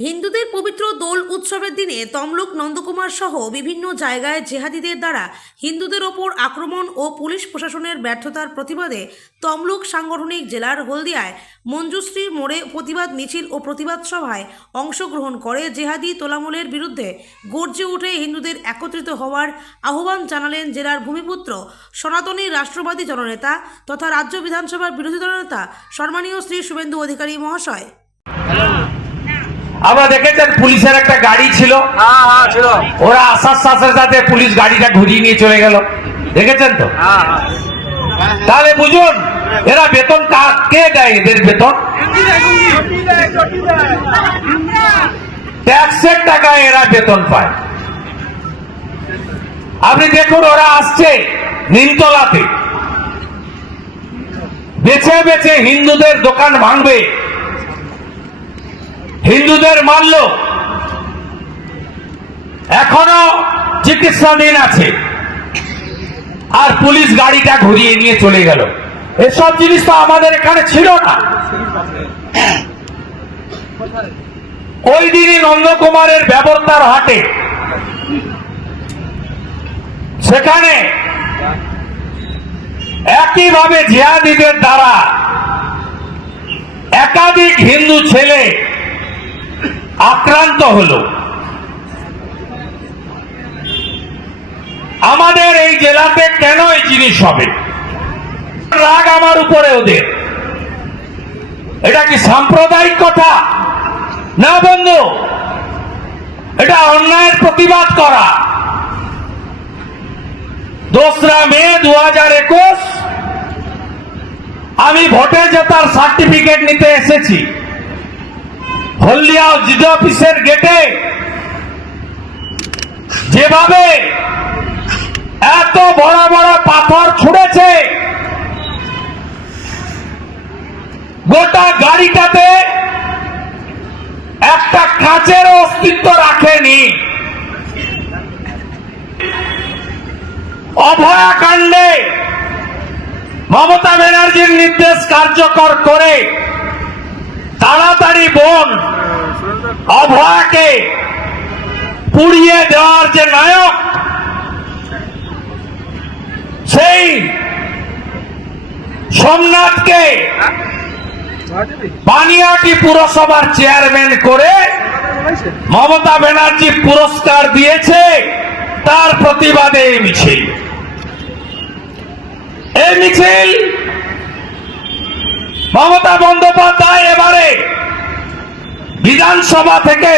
হিন্দুদের পবিত্র দোল উৎসবের দিনে তমলুক নন্দকুমার সহ বিভিন্ন জায়গায় জেহাদিদের দ্বারা হিন্দুদের ওপর আক্রমণ ও পুলিশ প্রশাসনের ব্যর্থতার প্রতিবাদে তমলুক সাংগঠনিক জেলার হলদিয়ায় মঞ্জুশ্রী মোড়ে প্রতিবাদ মিছিল ও প্রতিবাদ সভায় অংশগ্রহণ করে জেহাদি তোলামলের বিরুদ্ধে গর্জে উঠে হিন্দুদের একত্রিত হওয়ার আহ্বান জানালেন জেলার ভূমিপুত্র, সনাতনী রাষ্ট্রবাদী জননেতা তথা রাজ্য বিধানসভার বিরোধী দলনেতা, সম্মানীয় শ্রী শুভেন্দু অধিকারী মহাশয়। আমরা দেখেছেন পুলিশের একটা গাড়ি ছিল? হ্যাঁ হ্যাঁ ছিল। ওরা আসার সাথে সাথে পুলিশ গাড়িটা ঘুরিয়ে নিয়ে চলে গেল। দেখেছেন তো? হ্যাঁ তাহলে বুঝুন এরা বেতন কা- কে দেয় এদের বেতন? ট্যাক্সের টাকায় এরা বেতন পায়। আপনি দেখুন ওরা আসছে নিমতলাতে। বেছে বেছে হিন্দুদের দোকান ভাঙবে। হিন্দুদের মারল এখনও চিকিৎসাধীন আছে। আর পুলিশ গাড়িটা ঘুরিয়ে নিয়ে চলে গেল। এসব জিনিস তো আমাদের এখানে ছিল না। ওই দিনই নন্দকুমারের ব্যবস্থার হাটে। সেখানে একইভাবে জিহাদিদের দ্বারা একাধিক হিন্দু ছেলে আক্রান্ত হলো। আমাদের এই জেলাতে কেন এই জিনিস হবে? রাগ আমার উপরে ওদের। এটা কি সাম্প্রদায়িক কথা? না বন্ধু, এটা অন্যায়ের প্রতিবাদ করা। দোসরা মে দু হাজার একুশ আমি ভোটে জেতার সার্টিফিকেট নিতে এসেছি হলদিয়া জিডি অফিসের গেটে। যেভাবে এত বড় বড় পাথর ছুঁড়েছে, গোটা গাড়িটাতে একটা কাঁচের অস্তিত্ব রাখেনি। অভয়াকাণ্ডে মমতা ব্যানার্জির নির্দেশ কার্যকর করে তাড়াতাড়ি বোন অভয়াকে পুড়িয়ে দেওয়ার যে নায়ক, সেই সোমনাথকে বানিয়াটি পুরসভার চেয়ারম্যান করে মমতা ব্যানার্জি পুরস্কার দিয়েছে, তার প্রতিবাদে এই মিছিল। এই মিছিল মমতা বন্দ্যোপাধ্যায় এবারে বিধানসভা থেকে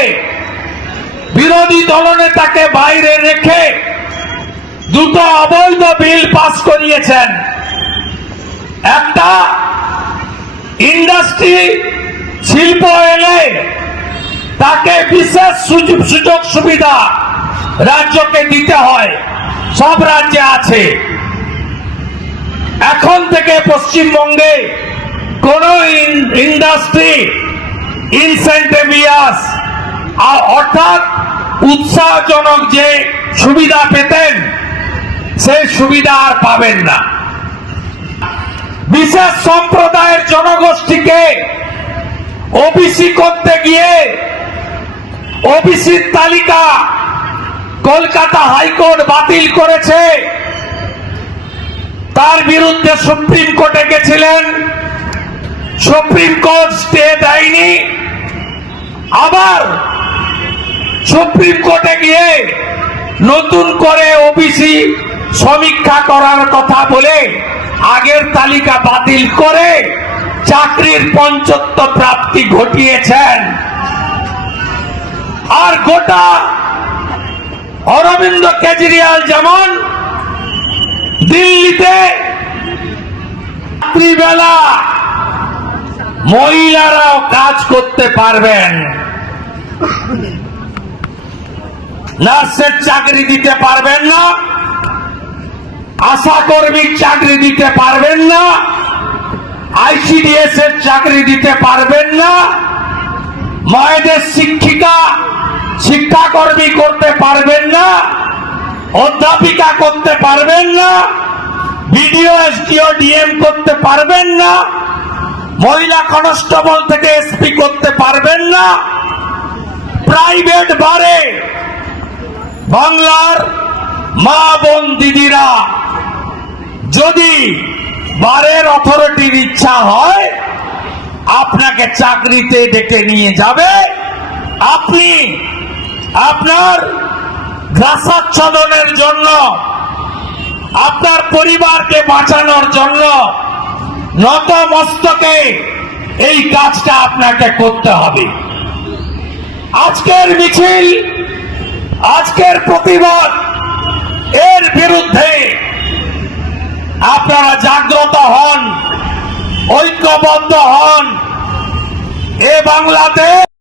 বিরোধী দলনেতাকে বাইরে রেখে দুটো অবৈধ বিল পাস করিয়েছেন। একটা ইন্ডাস্ট্রি শিল্প এলে তাকে বিশেষ সুযোগ সুবিধা রাজ্যকে দিতে হয়, সব রাজ্যে আছে। এখন থেকে পশ্চিমবঙ্গে কোন ইন্ডাস্ট্রি ইনসেন্টিভিয়াস অর্থাৎ উৎসাহজনক যে সুবিধা পেতেন, সেই সুবিধা আর পাবেন না। বিশেষ সম্প্রদায়ের জনগোষ্ঠীকে ওবিসি করতে গিয়ে ওবিসির তালিকা কলকাতা হাইকোর্ট বাতিল করেছে। তার বিরুদ্ধে সুপ্রিম কোর্টে গেছিলেন। সুপ্রিম কোর্ট স্টে দেয়নি। আবার সুপ্রিম কোর্টে গিয়ে নতুন করে ওবিসি সমীক্ষা করার কথা বলে আগের তালিকা বাতিল করে চাকরির পঞ্চত্ব প্রাপ্তি ঘটিয়েছেন। আর গোটা অরবিন্দ কেজরিওয়াল যেমন দিল্লিতে রাত্রিবেলা মহিলারাও কাজ করতে পারবেন। নার্সের চাকরি দিতে পারবেন না। আশা কর্মীর চাকরি দিতে পারবেন না। আইসিডিএস এর চাকরি দিতে পারবেন না। মায়েদের শিক্ষিকা, শিক্ষাকর্মী করতে পারবেন না। অধ্যাপিকা করতে পারবেন না। বিডিও, এসডিও, ডিএম করতে পারবেন না। মহিলা কনস্টেবল থেকে এসপি করতে পারবেন না। প্রাইভেট বারে বাংলার মা বোন দিদিরা, যদি বারের অথরিটির ইচ্ছা হয়, আপনাকে চাকরিতে ডেকে নিয়ে যাবে। আপনি আপনার গ্রাসাচ্ছাদনের জন্য, আপনার পরিবারকে বাঁচানোর জন্য নত মস্তকে এই কাজটা আপনাকে করতে হবে। আজকের মিছিল, আজকের প্রতিবাদ, এর বিরুদ্ধে আপনারা জাগ্রত হন, ঐক্যবদ্ধ হন। এ বাংলাদেশ